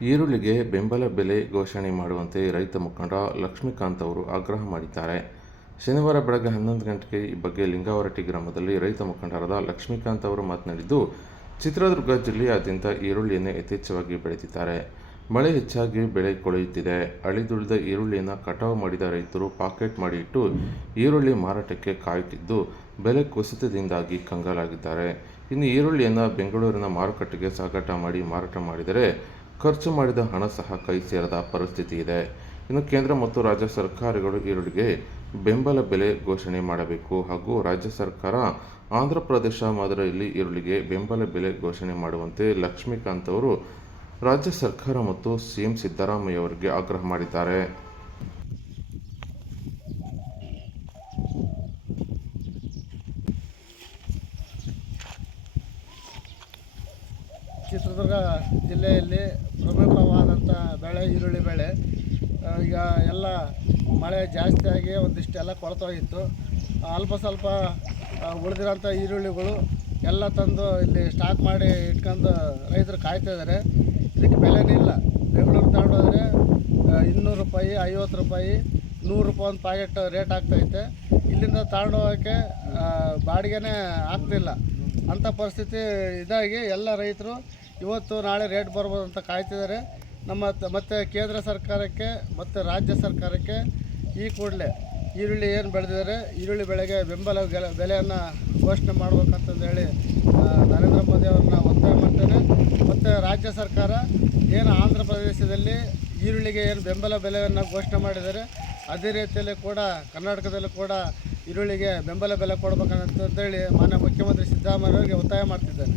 ಈರುಳ್ಳಿಗೆ ಬೆಂಬಲ ಬೆಲೆ ಘೋಷಣೆ ಮಾಡುವಂತೆ ರೈತ ಮುಖಂಡ ಲಕ್ಷ್ಮೀಕಾಂತ್ ಅವರು ಆಗ್ರಹ ಮಾಡಿದ್ದಾರೆ. ಶನಿವಾರ ಬೆಳಗ್ಗೆ ಹನ್ನೊಂದು ಗಂಟೆಗೆ ಈ ಬಗ್ಗೆ ಲಿಂಗಾವರಟಿ ಗ್ರಾಮದಲ್ಲಿ ರೈತ ಮುಖಂಡರಾದ ಲಕ್ಷ್ಮೀಕಾಂತ್ ಅವರು ಮಾತನಾಡಿದ್ದು, ಚಿತ್ರದುರ್ಗ ಜಿಲ್ಲೆಯಾದ್ಯಂತ ಈರುಳ್ಳಿಯನ್ನು ಯಥೇಚ್ಛವಾಗಿ ಬೆಳೆದಿದ್ದಾರೆ. ಮಳೆ ಹೆಚ್ಚಾಗಿ ಬೆಳೆ ಕೊಳೆಯುತ್ತಿದೆ. ಅಳಿದುಳಿದ ಈರುಳ್ಳಿಯನ್ನು ಕಟಾವು ಮಾಡಿದ ರೈತರು ಪಾಕೆಟ್ ಮಾಡಿ ಇಟ್ಟು ಈರುಳ್ಳಿ ಮಾರಾಟಕ್ಕೆ ಕಾಯುತ್ತಿದ್ದು, ಬೆಲೆ ಕುಸಿತದಿಂದಾಗಿ ಕಂಗಾಲಾಗಿದ್ದಾರೆ. ಇನ್ನು ಈರುಳ್ಳಿಯನ್ನು ಬೆಂಗಳೂರಿನ ಮಾರುಕಟ್ಟೆಗೆ ಸಾಗಾಟ ಮಾಡಿ ಮಾರಾಟ ಮಾಡಿದರೆ ಖರ್ಚು ಮಾಡಿದ ಹಣ ಸಹ ಕೈ ಸೇರದ ಪರಿಸ್ಥಿತಿ ಇದೆ. ಇನ್ನು ಕೇಂದ್ರ ಮತ್ತು ರಾಜ್ಯ ಸರ್ಕಾರಗಳು ಈರುಳ್ಳಿಗೆ ಬೆಂಬಲ ಬೆಲೆ ಘೋಷಣೆ ಮಾಡಬೇಕು ಹಾಗೂ ರಾಜ್ಯ ಸರ್ಕಾರ ಆಂಧ್ರ ಪ್ರದೇಶ ಮಾದರಿಯಲ್ಲಿ ಈರುಳ್ಳಿಗೆ ಬೆಂಬಲ ಬೆಲೆ ಘೋಷಣೆ ಮಾಡುವಂತೆ ಲಕ್ಷ್ಮೀಕಾಂತ್ ಅವರು ರಾಜ್ಯ ಸರ್ಕಾರ ಮತ್ತು ಸಿಎಂ ಸಿದ್ದರಾಮಯ್ಯ ಅವರಿಗೆ ಆಗ್ರಹ ಮಾಡಿದ್ದಾರೆ. ಚಿತ್ರದುರ್ಗ ಜಿಲ್ಲೆಯಲ್ಲಿ ಪ್ರಮುಖವಾದಂಥ ಬೆಳೆ ಈರುಳ್ಳಿ ಬೆಳೆ. ಈಗ ಎಲ್ಲ ಮಳೆ ಜಾಸ್ತಿಯಾಗಿ ಒಂದಿಷ್ಟೆಲ್ಲ ಕೊಳ್ತೋಗಿತ್ತು ಅಲ್ಪ ಸ್ವಲ್ಪ ಉಳಿದಿರೋಂಥ ಈರುಳ್ಳಿಗಳು ಎಲ್ಲ ತಂದು ಇಲ್ಲಿ ಸ್ಟಾಕ್ ಮಾಡಿ ಇಟ್ಕೊಂಡು ರೈತರು ಕಾಯ್ತಾ ಇದ್ದಾರೆ ಇದಕ್ಕೆ ಬೆಲೆನೇ ಇಲ್ಲ. ಬೆಂಗಳೂರು ತಗೊಂಡೋದ್ರೆ ಇನ್ನೂರು ರೂಪಾಯಿ ಐವತ್ತು ರೂಪಾಯಿ ನೂರು ರೂಪಾಯಿ ಒಂದು ಪ್ಯಾಕೆಟ್ ರೇಟ್ ಆಗ್ತೈತೆ. ಇಲ್ಲಿಂದ ತಗೊಂಡು ಹೋಗೋಕ್ಕೆ ಆ, ಬಾಡಿಗೆನೇ ಆಗ್ತಿಲ್ಲ. ಅಂಥ ಪರಿಸ್ಥಿತಿ ಇದಾಗಿ ಎಲ್ಲ ರೈತರು ಇವತ್ತು ನಾಳೆ ರೇಟ್ ಬರ್ಬೋದು ಅಂತ ಕಾಯ್ತಿದ್ದಾರೆ. ನಮ್ಮ ಮತ್ತು ಕೇಂದ್ರ ಸರ್ಕಾರಕ್ಕೆ, ಮತ್ತು ರಾಜ್ಯ ಸರ್ಕಾರಕ್ಕೆ ಈ ಕೂಡಲೇ ಈರುಳ್ಳಿ ಏನು ಬೆಳೆದಿದ್ದಾರೆ, ಈರುಳ್ಳಿ ಬೆಳೆಗೆ ಬೆಂಬಲ ಬೆಲೆ ಬೆಲೆಯನ್ನು ಘೋಷಣೆ ಮಾಡ್ಬೇಕಂತಂದು ಹೇಳಿ ನರೇಂದ್ರ ಮೋದಿ ಅವ್ರನ್ನ ಒತ್ತಾಯ ಮಾಡ್ತೇನೆ. ಮತ್ತು ರಾಜ್ಯ ಸರ್ಕಾರ ಏನು ಆಂಧ್ರ ಪ್ರದೇಶದಲ್ಲಿ ಈರುಳ್ಳಿಗೆ ಏನು ಬೆಂಬಲ ಬೆಲೆಯನ್ನು ಘೋಷಣೆ ಮಾಡಿದ್ದಾರೆ ಅದೇ ರೀತಿಯಲ್ಲಿ ಕೂಡ ಕರ್ನಾಟಕದಲ್ಲೂ ಕೂಡ ಈರುಳ್ಳಿಗೆ ಬೆಂಬಲ ಬೆಲೆ ಕೊಡ್ಬೇಕಂತಂತೇಳಿ ಮಾನ್ಯ ಮುಖ್ಯಮಂತ್ರಿ ಸಿದ್ದರಾಮಯ್ಯ ಅವರಿಗೆ ಒತ್ತಾಯ ಮಾಡ್ತಿದ್ದೇನೆ